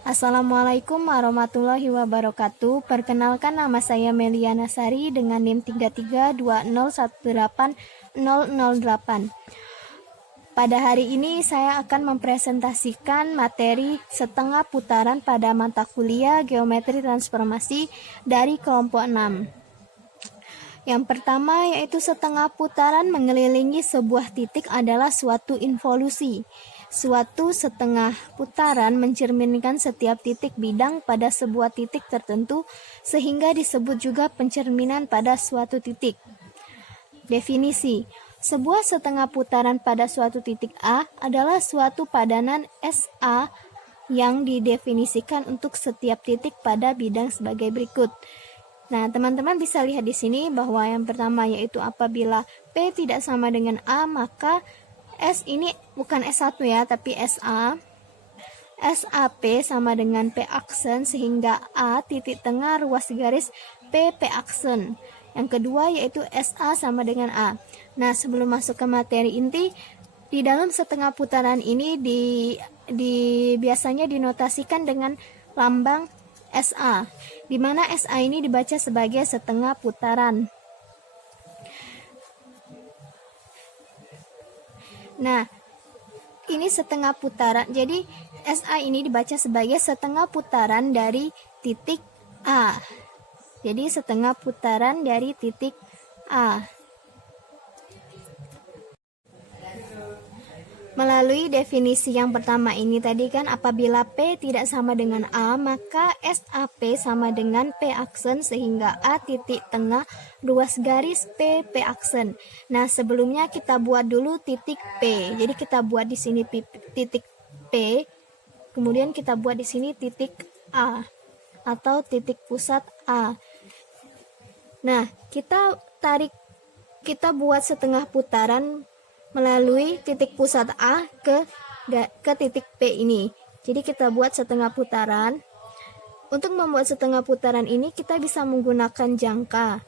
Assalamualaikum warahmatullahi wabarakatuh. Perkenalkan, nama saya Meliana Sari dengan NIM 3320180008. Pada hari ini saya akan mempresentasikan materi setengah putaran pada mata kuliah Geometri Transformasi dari kelompok 6. Yang pertama yaitu setengah putaran mengelilingi sebuah titik adalah suatu involusi. Suatu setengah putaran mencerminkan setiap titik bidang pada sebuah titik tertentu sehingga disebut juga pencerminan pada suatu titik. Definisi: sebuah setengah putaran pada suatu titik A adalah suatu padanan SA yang didefinisikan untuk setiap titik pada bidang sebagai berikut. Nah, teman-teman bisa lihat di sini bahwa yang pertama yaitu apabila P tidak sama dengan A, maka S ini bukan S1 ya, tapi SA. SAP sama dengan P aksen sehingga A titik tengah ruas garis P aksen. Yang kedua yaitu SA sama dengan A. Nah, sebelum masuk ke materi inti, di dalam setengah putaran ini biasanya dinotasikan dengan lambang SA, di mana SA ini dibaca sebagai setengah putaran. Nah, ini setengah putaran. Jadi SA ini dibaca sebagai setengah putaran dari titik A. Jadi setengah putaran dari titik A. Melalui definisi yang pertama ini tadi kan, apabila P tidak sama dengan A, maka SAP sama dengan P aksen sehingga A titik tengah ruas garis P aksen. Nah, sebelumnya kita buat dulu titik P. Jadi kita buat di sini titik P, kemudian kita buat di sini titik A atau titik pusat A. Nah, kita buat setengah putaran melalui titik pusat A ke titik P ini. Jadi kita buat setengah putaran. Untuk membuat setengah putaran ini kita bisa menggunakan jangka.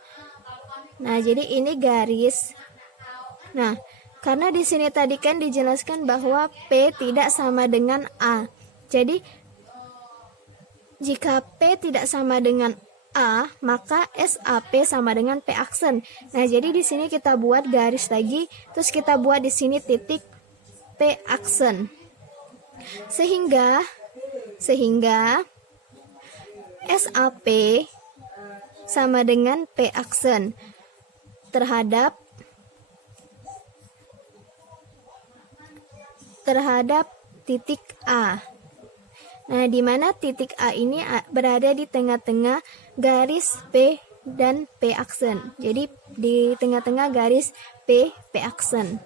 Nah, jadi ini garis. Nah, karena di sini tadi kan dijelaskan bahwa P tidak sama dengan A. Jadi jika P tidak sama dengan A, maka SAP sama dengan P aksen. Nah, jadi di sini kita buat garis lagi, terus kita buat di sini titik P aksen. Sehingga SAP sama dengan P aksen terhadap titik A. Nah, di mana titik A ini berada di tengah-tengah garis P dan P aksen. Jadi di tengah-tengah garis P aksen.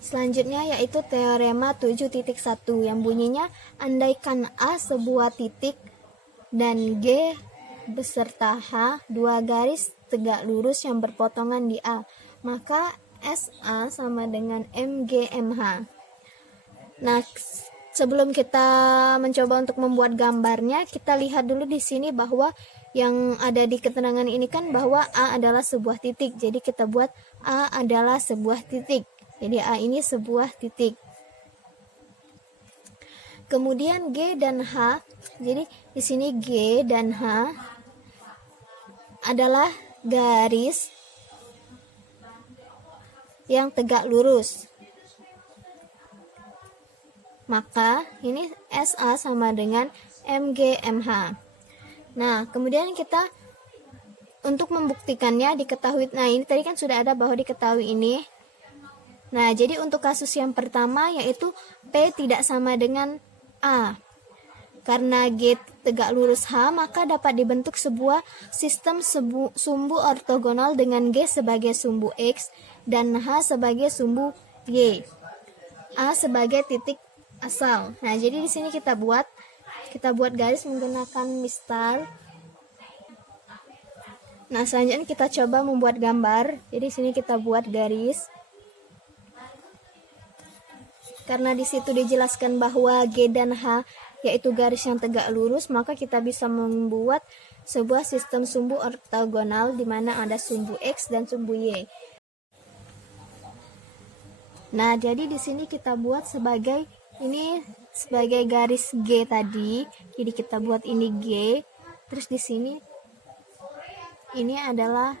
Selanjutnya yaitu teorema 7.1 yang bunyinya, andaikan A sebuah titik dan G beserta H dua garis tegak lurus yang berpotongan di A, maka SA sama dengan MGMH. Nah, sebelum kita mencoba untuk membuat gambarnya, kita lihat dulu di sini bahwa yang ada di keterangan ini kan bahwa A adalah sebuah titik. Jadi kita buat A adalah sebuah titik. Jadi A ini sebuah titik. Kemudian G dan H. Jadi di sini G dan H adalah garis yang tegak lurus. Maka ini SA sama dengan MGMH. Nah, kemudian kita untuk membuktikannya diketahui. Nah, ini tadi kan sudah ada bahwa diketahui ini. Nah, jadi untuk kasus yang pertama yaitu P tidak sama dengan A. Karena G tegak lurus H, maka dapat dibentuk sebuah sistem sumbu ortogonal dengan G sebagai sumbu X dan H sebagai sumbu Y. A sebagai titik asal. Nah, jadi di sini kita buat garis menggunakan mistar. Nah, selanjutnya kita coba membuat gambar. Jadi di sini kita buat garis. Karena di situ dijelaskan bahwa G dan H yaitu garis yang tegak lurus, maka kita bisa membuat sebuah sistem sumbu ortogonal di mana ada sumbu X dan sumbu Y. Nah, jadi di sini kita buat sebagai garis G tadi. Jadi kita buat ini G. Terus di sini ini adalah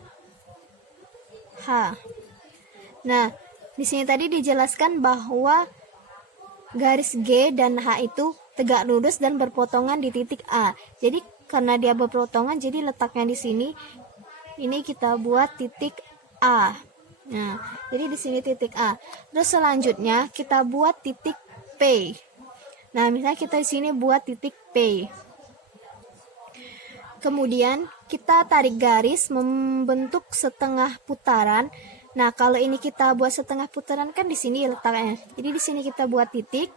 H. Nah, di sini tadi dijelaskan bahwa garis G dan H itu tegak lurus dan berpotongan di titik A. Jadi karena dia berpotongan, jadi letaknya di sini. Ini kita buat titik A. Nah, jadi di sini titik A. Terus selanjutnya kita buat titik P. Nah, misalnya kita di sini buat titik P. Kemudian kita tarik garis membentuk setengah putaran. Nah, kalau ini kita buat setengah putaran kan di sini letaknya. Jadi di sini kita buat titik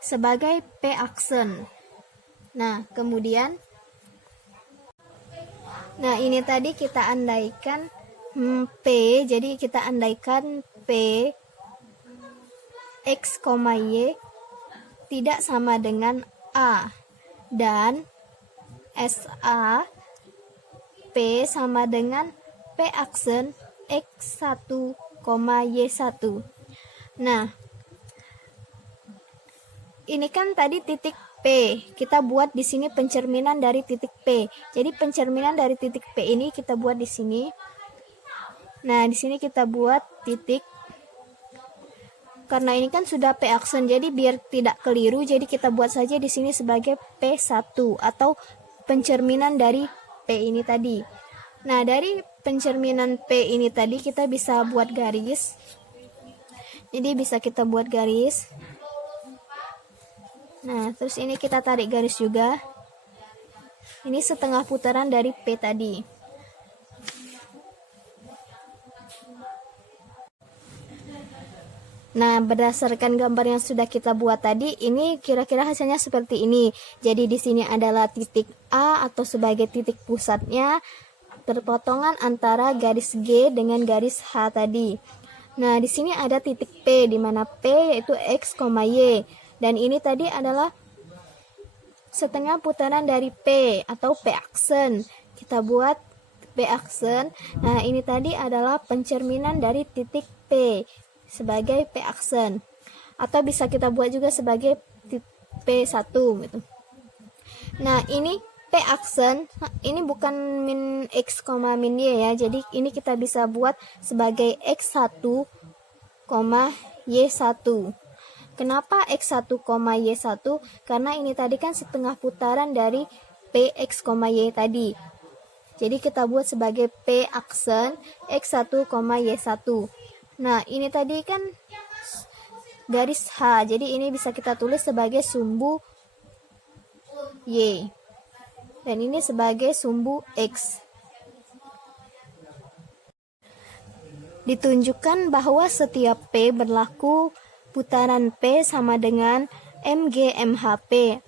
sebagai P aksen. Nah, kemudian ini tadi kita andaikan P, jadi kita andaikan P X, Y tidak sama dengan A, dan SA P sama dengan P aksen X1, Y1. Nah, ini kan tadi titik P, kita buat di sini pencerminan dari titik P. Jadi pencerminan dari titik P ini kita buat di sini. Nah, di sini kita buat titik. Karena ini kan sudah P aksen, jadi biar tidak keliru, jadi kita buat saja di sini sebagai P1 atau pencerminan dari P ini tadi. Nah, dari pencerminan P ini tadi kita bisa buat garis. Jadi bisa kita buat garis. Nah, terus ini kita tarik garis juga. Ini setengah putaran dari P tadi. Nah, berdasarkan gambar yang sudah kita buat tadi, ini kira-kira hasilnya seperti ini. Jadi di sini adalah titik A atau sebagai titik pusatnya, perpotongan antara garis G dengan garis H tadi. Nah, di sini ada titik P, di mana P yaitu X, Y. Dan ini tadi adalah setengah putaran dari P atau P aksen. Kita buat P aksen. Nah, ini tadi adalah pencerminan dari titik P sebagai P aksen, atau bisa kita buat juga sebagai P1 gitu. Nah, ini P aksen, ini bukan min X, min Y ya. Jadi ini kita bisa buat sebagai X1, Y1. Kenapa X1, Y1? Karena ini tadi kan setengah putaran dari PX, Y tadi. Jadi kita buat sebagai P aksen X1, Y1. Nah, ini tadi kan garis H, jadi ini bisa kita tulis sebagai sumbu Y. Dan ini sebagai sumbu X. Ditunjukkan bahwa setiap P berlaku putaran P sama dengan MG MHP.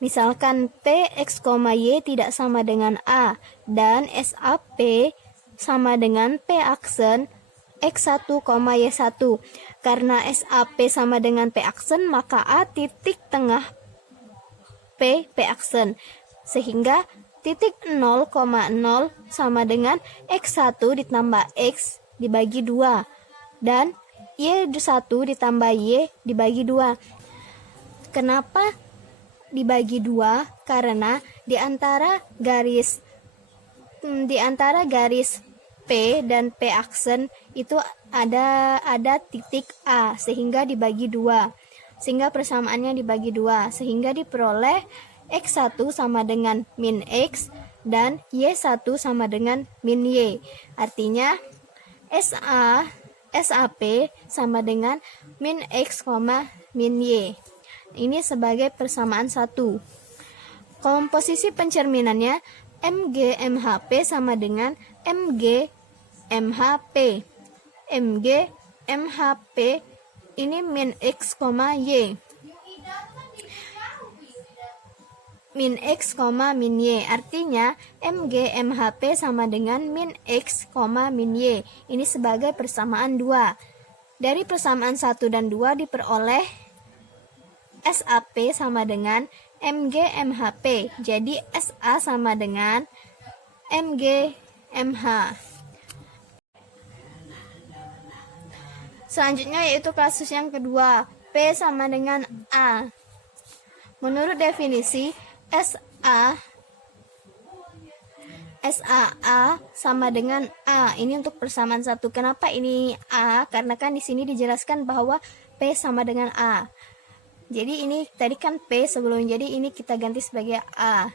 Misalkan P X, Y tidak sama dengan A, dan SAP sama dengan P aksen X1, Y1. Karena SAP sama dengan P aksen, maka A titik tengah P aksen. Sehingga titik 0,0 sama dengan X1 ditambah X dibagi 2. Dan Y1 ditambah Y dibagi 2. Kenapa dibagi 2? Karena di antara garis P dan P aksen itu ada titik A, sehingga dibagi 2. Sehingga persamaannya dibagi 2, sehingga diperoleh X1 sama dengan min X dan Y1 sama dengan min Y. Artinya SAP sama dengan min X, min Y. Ini sebagai persamaan 1. Komposisi pencerminannya MG MHP sama dengan MG MHP. MG MHP ini min X, Y. Min X, min Y. Artinya MG MHP sama dengan min X, min Y. Ini sebagai persamaan 2. Dari persamaan 1 dan 2 diperoleh SAP sama dengan MG MHP. Jadi SA sama dengan MG MH. Selanjutnya yaitu kasus yang kedua, P sama dengan A. Menurut definisi, SAA sama dengan A. Ini untuk persamaan satu. Kenapa ini A? Karena kan di sini dijelaskan bahwa P sama dengan A. Jadi ini tadi kan P sebelum, jadi ini kita ganti sebagai A.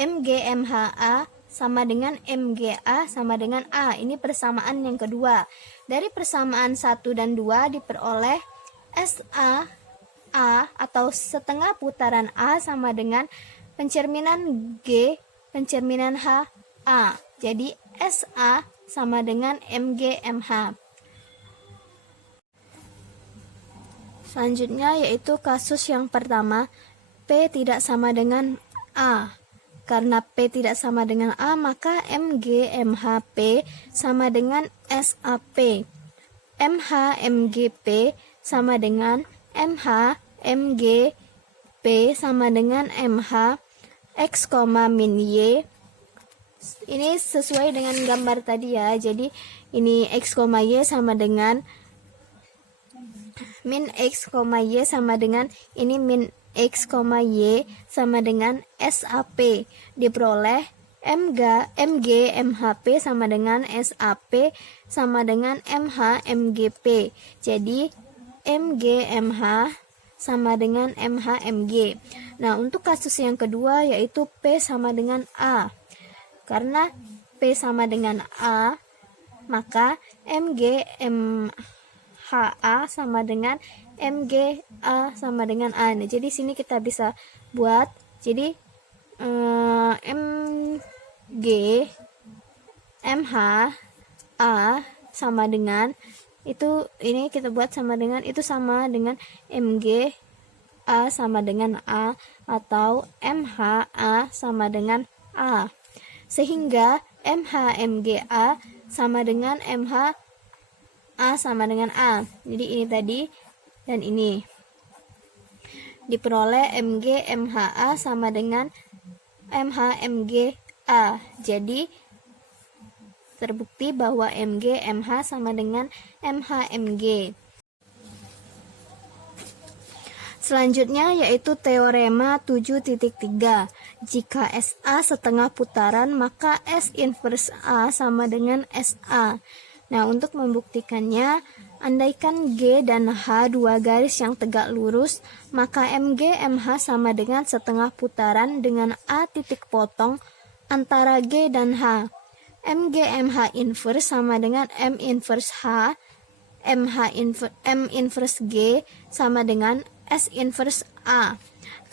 MGMHA sama dengan MGA sama dengan A. Ini persamaan yang kedua. Dari persamaan 1 dan 2 diperoleh SA A atau setengah putaran A sama dengan pencerminan G pencerminan H A. Jadi SA sama dengan MGMH. Selanjutnya yaitu kasus yang pertama, P tidak sama dengan A. Karena P tidak sama dengan A, maka MGMHP sama dengan SAP. MHMGP sama dengan MHMGP sama dengan MH X, min Y. Ini sesuai dengan gambar tadi ya. Jadi ini X, Y sama dengan min X, Y sama dengan ini min X, Y sama dengan SAP. Diperoleh MGMHP sama dengan SAP sama dengan MHMGP. Jadi MGMH sama dengan MHMG. Nah, untuk kasus yang kedua yaitu P sama dengan A. Karena P sama dengan A, maka MGMHA sama dengan MGA sama dengan A. Nah, jadi sini kita bisa buat jadi MG MH A sama dengan itu, ini kita buat sama dengan itu sama dengan MG A sama dengan A atau MH A sama dengan A, sehingga MHMGA sama dengan MH A sama dengan A. Jadi ini tadi dan ini diperoleh MGMHA sama dengan MHMGA. Jadi terbukti bahwa MGMH sama dengan MHMG. Selanjutnya yaitu teorema 7.3. Jika SA setengah putaran, maka S inverse A sama dengan SA. Nah, untuk membuktikannya, andaikan G dan H dua garis yang tegak lurus, maka MGMH sama dengan setengah putaran dengan A titik potong antara G dan H. MGMH inverse sama dengan M inverse H, M inverse G sama dengan S inverse A.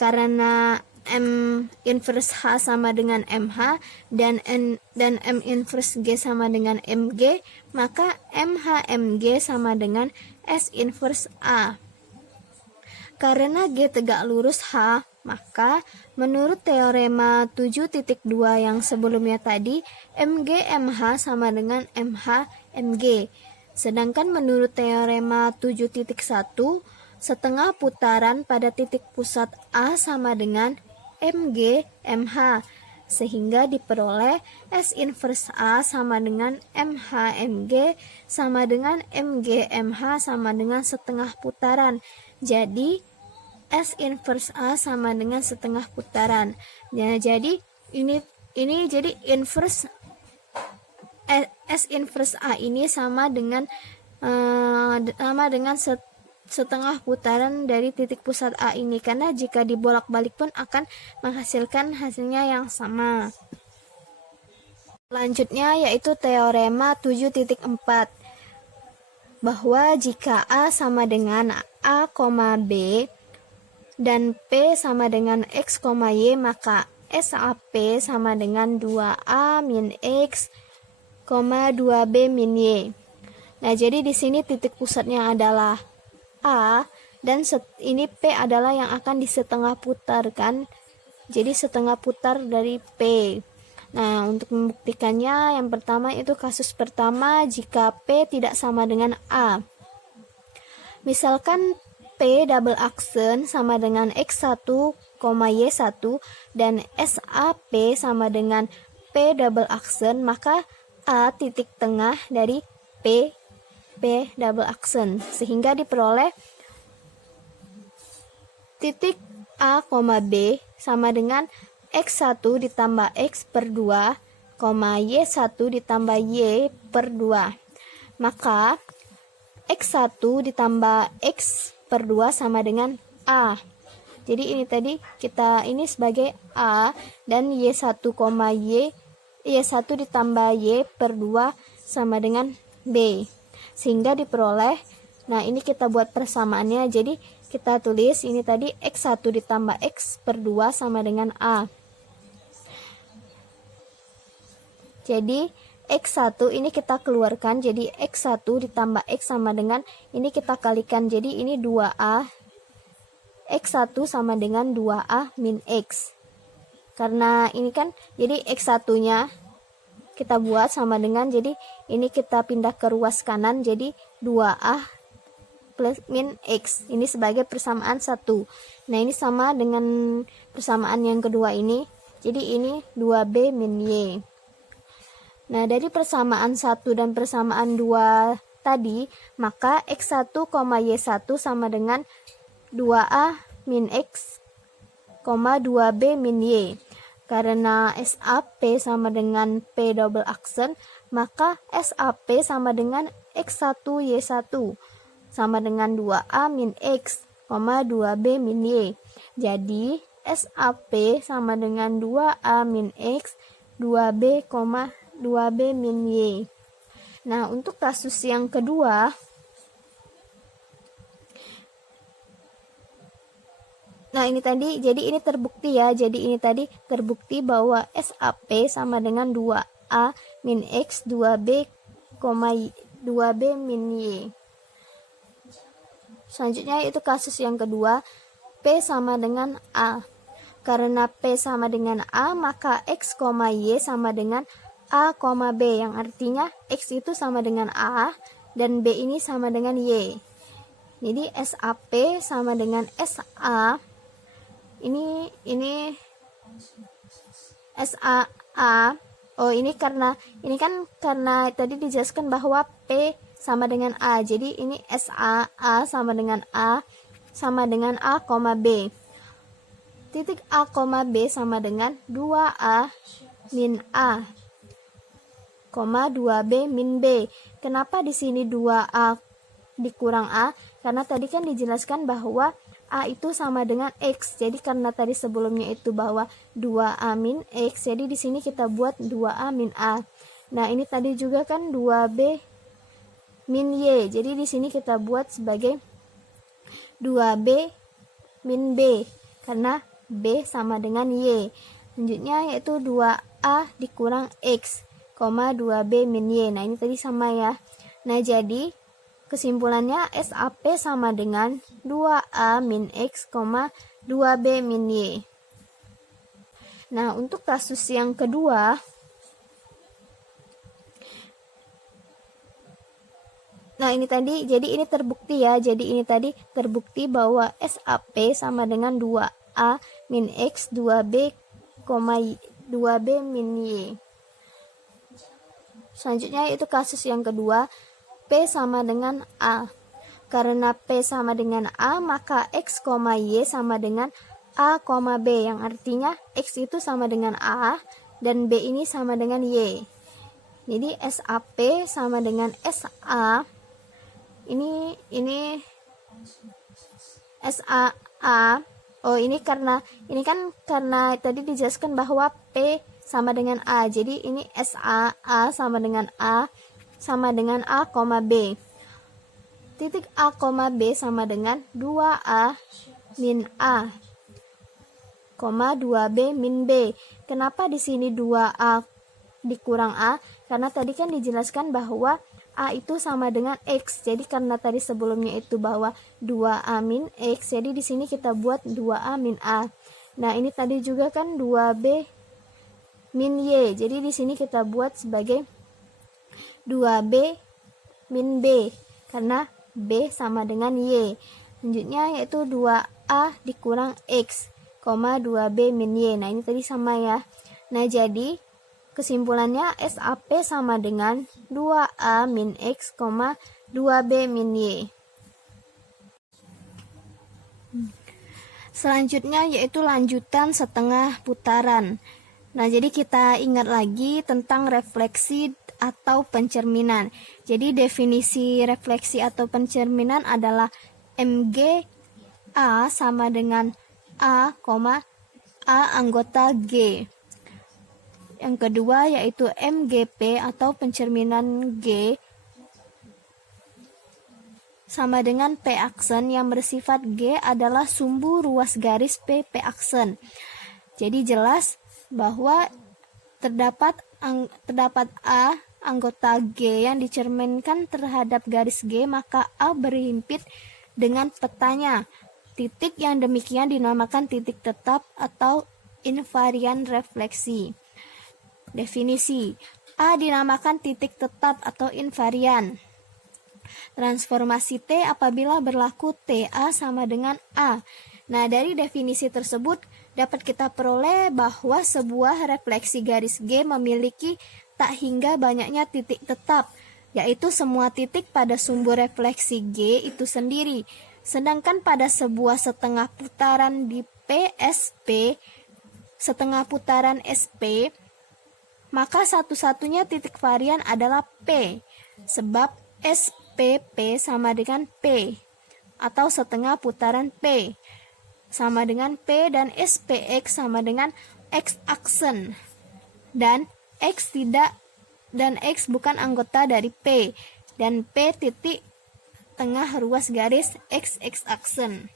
Karena M inverse H sama dengan MH dan M inverse G sama dengan MG, maka MHMG sama dengan S inverse A. Karena G tegak lurus H, maka menurut teorema 7.2 yang sebelumnya tadi, MGMH sama dengan MHMG. Sedangkan menurut teorema 7.1, setengah putaran pada titik pusat A sama dengan MGMH, sehingga diperoleh S inverse A sama dengan MHMG sama dengan MGMH sama dengan setengah putaran. Jadi S inverse A sama dengan setengah putaran. Ya, jadi ini jadi inverse S inverse A ini sama dengan setengah putaran dari titik pusat A ini, karena jika dibolak-balik pun akan menghasilkan hasilnya yang sama. Selanjutnya yaitu teorema 7.4, bahwa jika A sama dengan A, B dan P sama dengan X, Y, maka SAP sama dengan 2A min X, 2B min Y. Nah, jadi di sini titik pusatnya adalah A dan ini P adalah yang akan disetengah putarkan. Jadi setengah putar dari P. Nah, untuk membuktikannya yang pertama itu kasus pertama, jika P tidak sama dengan A. Misalkan P double aksen sama dengan X1, Y1 dan SAP sama dengan P double aksen, maka A titik tengah dari P P double aksen, sehingga diperoleh titik A, B sama dengan X1 ditambah X per 2, Y1 ditambah Y per 2. Maka X1 ditambah X per 2 sama dengan A. Jadi ini tadi kita ini sebagai A, dan Y1, Y1 ditambah Y per 2 sama dengan B. Sehingga diperoleh, nah ini kita buat persamaannya, jadi kita tulis ini tadi X1 ditambah X per 2 sama dengan A. Jadi X1 ini kita keluarkan, jadi X1 ditambah X sama dengan, ini kita kalikan, jadi ini 2A, X1 sama dengan 2A min X. Karena ini kan, jadi X1 nya kita buat sama dengan, jadi ini kita pindah ke ruas kanan, jadi 2A plus min X. Ini sebagai persamaan 1. Nah ini sama dengan persamaan yang kedua ini, jadi ini 2B min Y. Nah, dari persamaan 1 dan persamaan 2 tadi, maka X1, Y1 sama dengan 2A min X, 2B min Y. Karena SAP sama dengan P double aksen, maka SAP sama dengan X1, Y1 sama dengan 2A min X, 2B min Y. Jadi, SAP sama dengan 2A min X, 2B, 2B min Y. Nah, untuk kasus yang kedua, nah ini tadi, jadi ini terbukti ya, jadi ini tadi terbukti bahwa SAP sama dengan 2A min X, 2B, 2B min Y. Selanjutnya itu kasus yang kedua, P sama dengan A. Karena P sama dengan A, maka X, Y sama dengan A, B, yang artinya X itu sama dengan A dan B ini sama dengan Y. Jadi SAP sama dengan SA. Ini SAA. Oh, ini karena tadi dijelaskan bahwa P sama dengan A. Jadi ini SAA sama dengan A sama dengan A, B. Titik A, B sama dengan 2A min A, 2B min B. Kenapa di sini 2A dikurang A? Karena tadi kan dijelaskan bahwa A itu sama dengan X. Jadi karena tadi sebelumnya itu bahwa 2A min X, jadi di sini kita buat 2A min A. Nah, ini tadi juga kan 2B min Y. Jadi di sini kita buat sebagai 2B min B karena B sama dengan Y. Selanjutnya yaitu 2A dikurang X, 2B min Y. Nah, ini tadi sama ya. Nah, jadi kesimpulannya SAP sama dengan 2A min X, 2B min Y. Nah, untuk kasus yang kedua, nah ini tadi, jadi ini terbukti ya. Jadi ini tadi terbukti bahwa SAP sama dengan 2A min X, 2B, 2B min Y. Selanjutnya itu kasus yang kedua, P sama dengan A. Karena P sama dengan A, maka X, Y sama dengan A, B, yang artinya X itu sama dengan A dan B ini sama dengan Y. Jadi SAP sama dengan SA. Ini SAA. Oh, ini karena tadi dijelaskan bahwa P sama dengan A. Jadi ini SAA sama dengan A sama dengan A, B. Titik A, B sama dengan 2A min A, 2B min B. Kenapa di sini 2A dikurang A? Karena tadi kan dijelaskan bahwa A itu sama dengan X. Jadi karena tadi sebelumnya itu bahwa 2A min X, jadi di sini kita buat 2A min A. Nah, ini tadi juga kan 2B min Y. Jadi di sini kita buat sebagai 2B min B karena B sama dengan Y. Selanjutnya yaitu 2A dikurang X, 2B min Y. Nah, ini tadi sama ya. Nah, jadi kesimpulannya SAP sama dengan 2A min X, 2B min Y. Selanjutnya yaitu lanjutan setengah putaran. Nah, jadi kita ingat lagi tentang refleksi atau pencerminan. Jadi definisi refleksi atau pencerminan adalah MG A sama dengan A, A anggota G. Yang kedua yaitu MGP atau pencerminan G sama dengan P aksen yang bersifat G adalah sumbu ruas garis P aksen. Jadi jelas bahwa terdapat A anggota G yang dicerminkan terhadap garis G, maka A berhimpit dengan petanya. Titik yang demikian dinamakan titik tetap atau invarian refleksi. Definisi: A dinamakan titik tetap atau invarian. Transformasi T apabila berlaku TA sama dengan A. Nah, dari definisi tersebut dapat kita peroleh bahwa sebuah refleksi garis G memiliki tak hingga banyaknya titik tetap, yaitu semua titik pada sumbu refleksi G itu sendiri. Sedangkan pada sebuah setengah putaran di PSP, setengah putaran SP, maka satu-satunya titik varian adalah P, sebab SPP sama dengan P, atau setengah putaran P sama dengan P, dan SPX sama dengan X aksen, dan X bukan anggota dari P, dan P titik tengah ruas garis X aksen.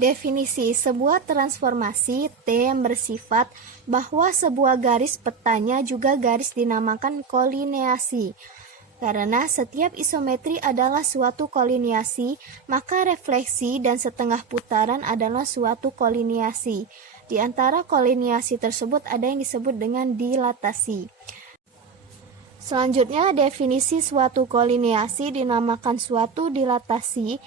Definisi: sebuah transformasi T yang bersifat bahwa sebuah garis petanya juga garis dinamakan kolineasi. Karena setiap isometri adalah suatu kolineasi, maka refleksi dan setengah putaran adalah suatu kolineasi. Di antara kolineasi tersebut ada yang disebut dengan dilatasi. Selanjutnya, definisi suatu kolineasi dinamakan suatu dilatasi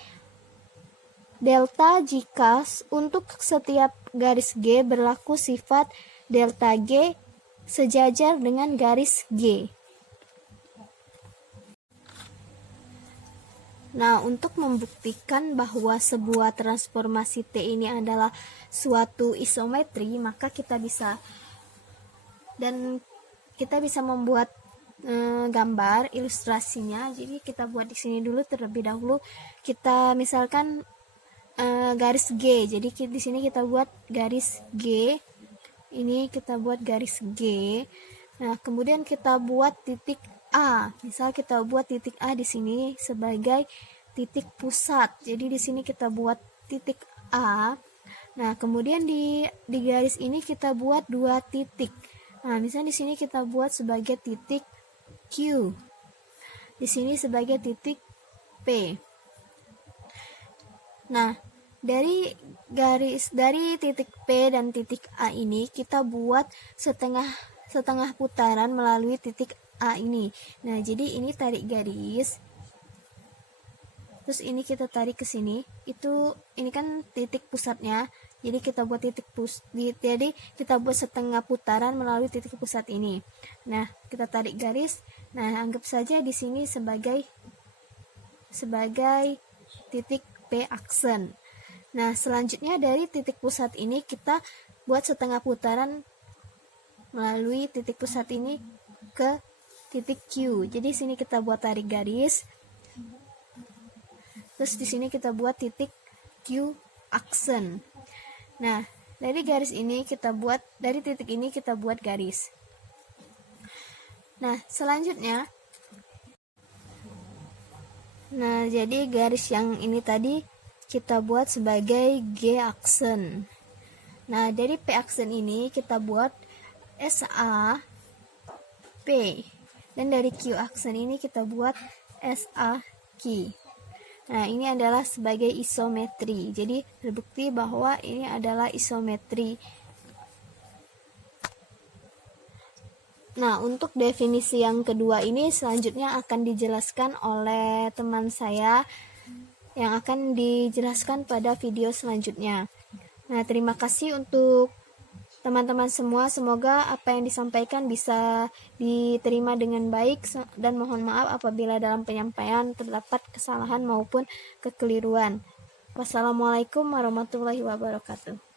delta jika untuk setiap garis G berlaku sifat delta G sejajar dengan garis G. Nah, untuk membuktikan bahwa sebuah transformasi T ini adalah suatu isometri, maka kita bisa membuat gambar ilustrasinya. Jadi kita buat di sini dulu terlebih dahulu. Kita misalkan garis G. Jadi di sini kita buat garis G. Ini kita buat garis G. Nah, kemudian kita buat titik A. Misal kita buat titik A di sini sebagai titik pusat. Jadi di sini kita buat titik A. Nah, kemudian di garis ini kita buat dua titik. Nah, misalnya di sini kita buat sebagai titik Q. Di sini sebagai titik P. Nah, dari titik P dan titik A ini kita buat setengah putaran melalui titik A ini. Nah, jadi ini tarik garis. Terus ini kita tarik ke sini. Ini kan titik pusatnya. Jadi kita buat jadi kita buat setengah putaran melalui titik pusat ini. Nah, kita tarik garis. Nah, anggap saja di sini sebagai titik P aksen. Nah, selanjutnya dari titik pusat ini kita buat setengah putaran melalui titik pusat ini ke titik Q. Jadi sini kita buat tarik garis. Terus di sini kita buat titik Q aksen. Nah, dari garis ini dari titik ini kita buat garis. Nah, selanjutnya jadi garis yang ini tadi kita buat sebagai G aksen. Nah, dari P aksen ini kita buat SA P, dan dari Q aksen ini kita buat SA Q. Nah, ini adalah sebagai isometri. Jadi terbukti bahwa ini adalah isometri. Nah, untuk definisi yang kedua ini selanjutnya akan dijelaskan oleh teman saya yang akan dijelaskan pada video selanjutnya. Nah, terima kasih untuk teman-teman semua, semoga apa yang disampaikan bisa diterima dengan baik dan mohon maaf apabila dalam penyampaian terdapat kesalahan maupun kekeliruan. Wassalamualaikum warahmatullahi wabarakatuh.